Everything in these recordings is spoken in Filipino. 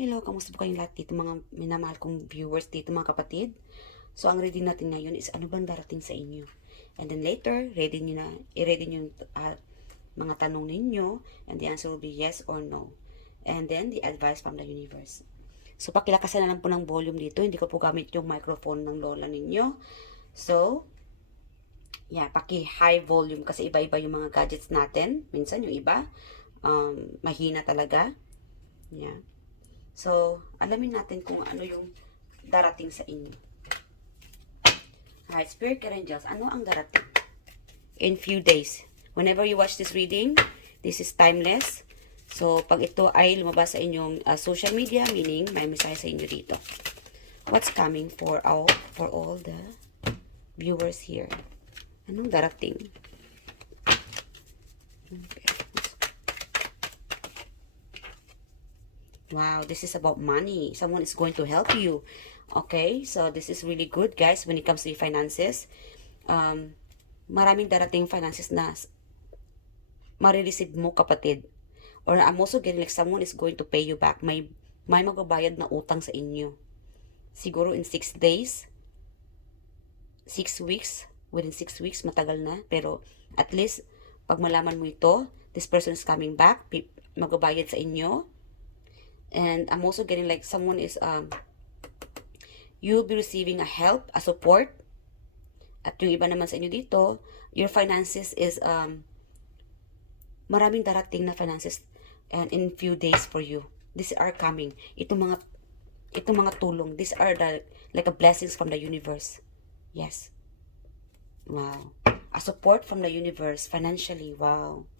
Hello, kamusta po kayong lahat dito mga minamahal kong viewers dito mga kapatid? So, ang reading natin ngayon is ano bang darating sa inyo? And then later, i-ready nyo yung mga tanong ninyo and the answer will be yes or no. And then, the advice from the universe. So, pakilakasan na lang po ng volume dito. Hindi ko po gamit yung microphone ng lola ninyo. So, yeah, paki-high volume kasi iba-iba yung mga gadgets natin. Minsan yung iba, mahina talaga. Yeah. So, alamin natin kung ano yung darating sa inyo. Alright, Spirit Angels, ano ang darating? In few days. Whenever you watch this reading, this is timeless. So, pag ito ay lumabas sa inyong social media, meaning may mensahe sa inyo dito. What's coming for all the viewers here? Anong darating? Okay. Wow, this is about money. Someone is going to help you. Okay, so this is really good, guys, when it comes to finances. Maraming darating finances na marireceive mo, kapatid. Or I'm also getting like someone is going to pay you back. May magbabayad na utang sa inyo. Siguro in 6 days, 6 weeks, within 6 weeks, matagal na. Pero at least, pag malaman mo ito, this person is coming back, magbabayad sa inyo. And I'm also getting like someone is, you'll be receiving a help, a support. At yung iba naman sa inyo dito, your finances is, maraming darating na finances and in few days for you. These are coming. Itong mga tulong, these are like a blessings from the universe. Yes. Wow. A support from the universe financially. Wow.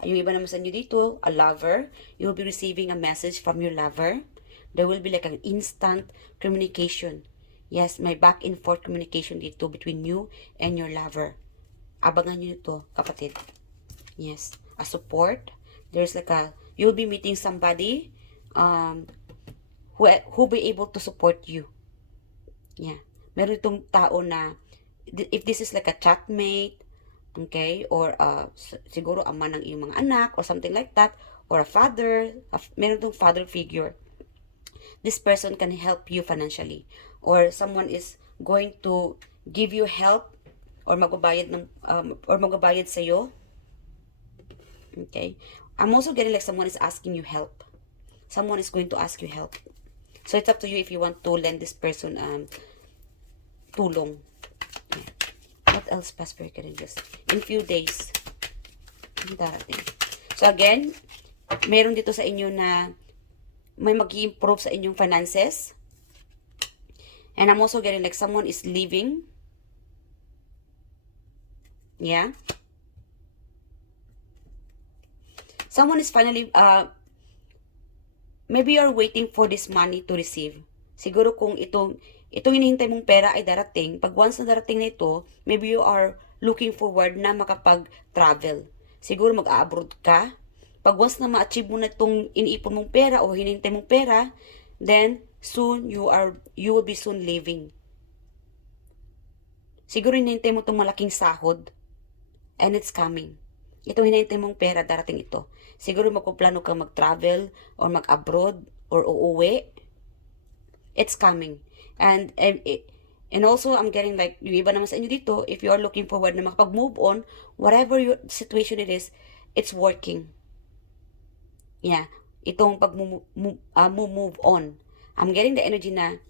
Yung iba naman sa inyo dito, a lover, you will be receiving a message from your lover. There will be like an instant communication. Yes, may back and forth communication dito between you and your lover. Abangan nyo ito, kapatid. Yes, a support. There's like you'll be meeting somebody who be able to support you. Yeah. Meron itong tao na, if this is like a chatmate, okay, or siguro ama ng iyong mga anak or something like that, or a father, meron itong father figure. This person can help you financially, or someone is going to give you help or magbabayad sa iyo. Okay, I'm also getting like someone is asking you help. Someone is going to ask you help. So it's up to you if you want to lend this person tulong. What else, Pastor Angels? In few days. Darating. So again, meron dito sa inyo na may mag-i-improve sa inyong finances. And I'm also getting like someone is leaving. Yeah. Someone is finally, maybe you're waiting for this money to receive. Siguro kung itong hinihintay mong pera ay darating, pag once na darating na ito, maybe you are looking forward na makapag-travel. Siguro mag-abroad ka. Pag once na ma-achieve mo na itong iniipon mong pera o hinihintay mong pera, then soon you will be soon leaving. Siguro hinihintay mo itong malaking sahod and it's coming. Itong hinihintay mong pera, darating ito. Siguro magpuplano kang mag-travel or mag-abroad or uuwi. It's coming. And also, I'm getting like, yung iba naman sa inyo dito, if you are looking forward na makapag-move on, whatever your situation it is, it's working. Yeah. Itong move on. I'm getting the energy na,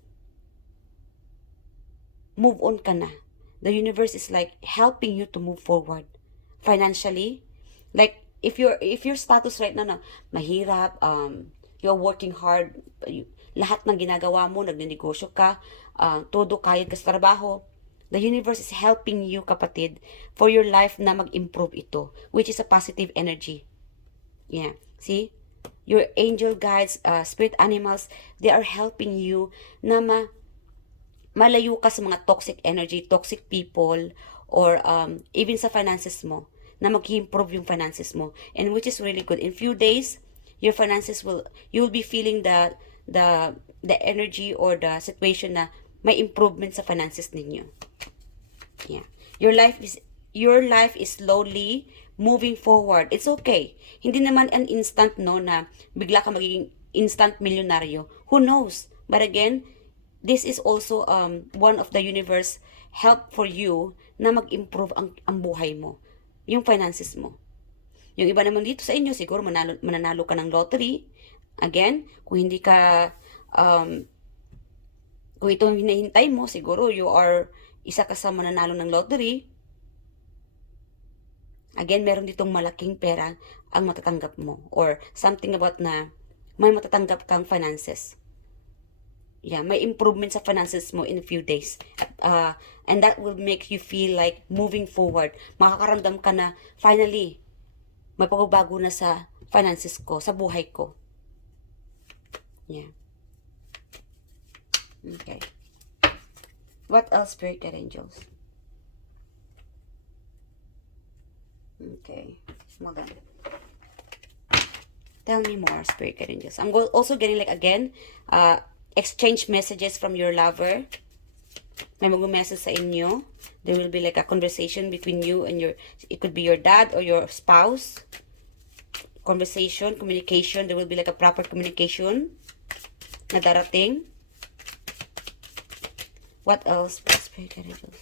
move on ka na. The universe is like helping you to move forward. Financially. Like, if your status right now na mahirap, you're working hard, lahat ng ginagawa mo, nagnenegosyo ka, todo kayod ka sa trabaho, the universe is helping you, kapatid, for your life na mag-improve ito, which is a positive energy. Yeah, see? Your angel guides, spirit animals, they are helping you na malayo ka sa mga toxic energy, toxic people, or even sa finances mo, na mag-improve yung finances mo, and which is really good. In few days, your finances you will be feeling the energy or the situation na may improvement sa finances ninyo. Yeah. Your life is slowly moving forward. It's okay. Hindi naman an instant, no, na bigla ka magiging instant milyonaryo. Who knows? But again, this is also one of the universe help for you na mag-improve ang buhay mo, yung finances mo. Yung iba naman dito sa inyo, siguro mananalo ka ng lottery. Again, kung hindi ka, kung ito ang hinahintay mo, siguro you are isa ka sa mananalo ng lottery. Again, meron ditong malaking pera ang matatanggap mo. Or something about na may matatanggap kang finances. Yeah, may improvement sa finances mo in a few days. And that will make you feel like moving forward. Makakaramdam ka na, finally, may pagbabago na sa finances ko, sa buhay ko. Yeah. Okay. What else, Spirit Guide Angels? Okay. Hold on. Tell me more, Spirit Guide Angels. I'm also getting like, again, exchange messages from your lover. May mag-message sa inyo. There will be like a conversation between you and it could be your dad or your spouse. Conversation, communication. There will be like a proper communication na darating. What else? Spirit Guide Angels.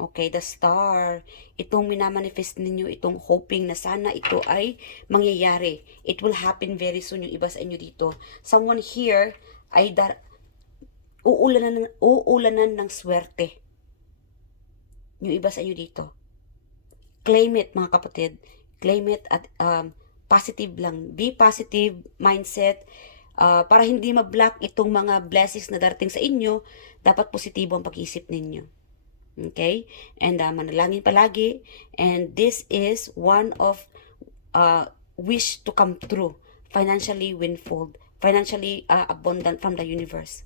Okay, the star. Itong minamanifest ninyo, itong hoping na sana ito ay mangyayari. It will happen very soon, yung iba sa inyo dito. Someone here ay uulanan ng swerte. Yung iba sa inyo dito. Claim it, mga kapatid. Claim it at positive lang. Be positive mindset. Para hindi ma-block itong mga blessings na darating sa inyo, dapat positibo ang pag-iisip ninyo. Okay? And manalangin palagi. And this is one of wish to come true. Financially windfall. Financially abundant from the universe.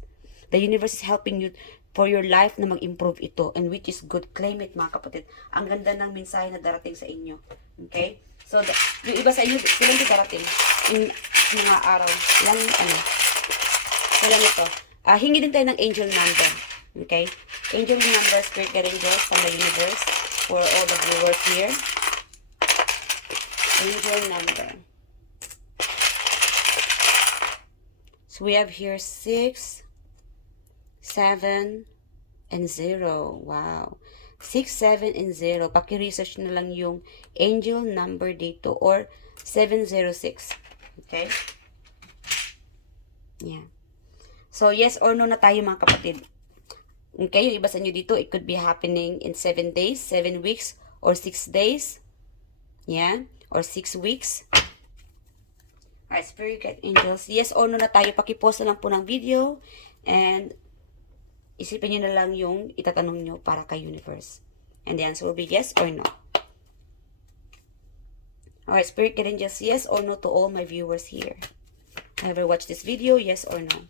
The universe is helping you for your life na mag-improve ito. And which is good. Claim it, mga kapatid. Ang ganda ng mensahe na darating sa inyo. Okay? So, yung iba sa inyo, silang darating in mga araw. Ilang, kailan ito? Hingi din tayo ng angel number. Okay? Angel number, Spirit Guide Angels from the universe for all the viewers here. Angel number. So we have here 6, 7, and 0. Wow. 6, 7, and 0. Paki-research na lang yung angel number dito or 706. Okay? Yeah. So, yes or no na tayo, mga kapatid. Okay, yung iba sa inyo dito, it could be happening in 7 days, 7 weeks, or 6 days. Yeah, or 6 weeks. Alright, Spirit Guide Angels. Yes or no na tayo. Pakipost na lang po ng video. And isipin nyo na lang yung itatanong nyo para kay universe. And the answer will be yes or no. Alright, Spirit Guide Angels. Yes or no to all my viewers here. Ever watch this video? Yes or no?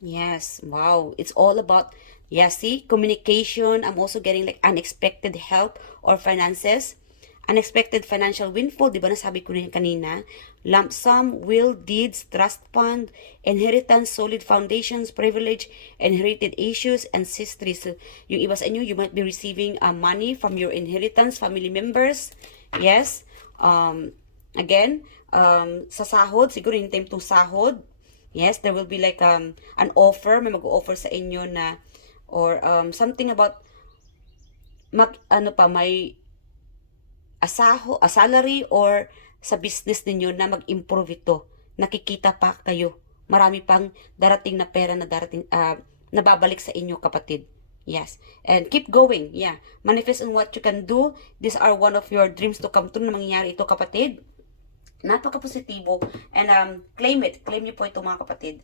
Yes, wow. It's all about, yeah, see, communication. I'm also getting like unexpected help or finances. Unexpected financial windfall. Diba nasabi ko rin kanina? Lump sum, will, deeds, trust fund, inheritance, solid foundations, privilege, inherited issues, ancestry. So, yung iba sa inyo, you might be receiving money from your inheritance, family members. Yes. Again, sa sahod, siguro yung time to sahod. Yes, there will be like an offer, may mag-offer sa inyo na or something about may a salary or sa business ninyo na mag-improve ito. Nakikita pa kayo. Marami pang darating na pera na nababalik sa inyo, kapatid. Yes. And keep going. Yeah. Manifest on what you can do. These are one of your dreams to come true na mangyayari ito, kapatid. Napaka-positibo. And claim it. Claim niyo po ito, mga kapatid.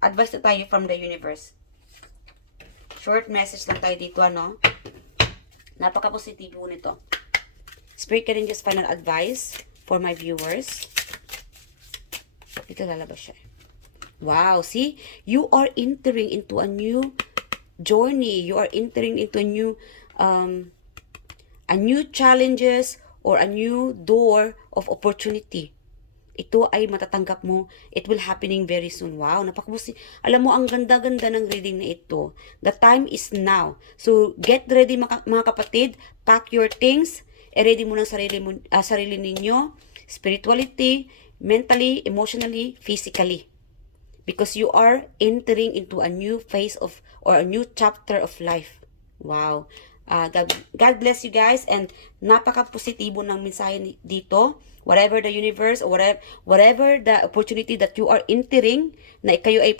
Advice na tayo from the universe. Short message lang tayo dito, ano? Napaka-positibo nito. Spirit Guide Angels final advice for my viewers. Dito lalabas siya. Wow, see? You are entering into a new journey. You are entering into a new challenges or a new door of opportunity. Ito ay matatanggap mo. It will happening very soon. Wow, alam mo, ang ganda-ganda ng reading na ito. The time is now. So, get ready, mga kapatid. Pack your things i-ready mo ng sarili ninyo, spirituality, mentally, emotionally, physically. Because you are entering into a new phase of, or a new chapter of life. Wow. God bless you guys, and napaka-positibo ng mensahe dito. Whatever the universe, or whatever the opportunity that you are entering, na kayo ay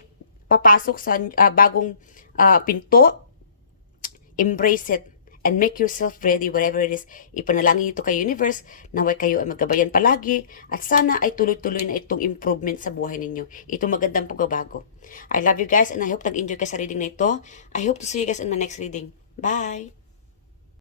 papasok sa bagong pinto, embrace it and make yourself ready wherever it is. Ipanalangin ito kay universe, naway kayo ay magabayan palagi, at sana ay tuloy-tuloy na itong improvement sa buhay ninyo. Itong magandang pagbabago. I love you guys, and I hope nag-enjoy ka sa reading na ito. I hope to see you guys in my next reading. Bye!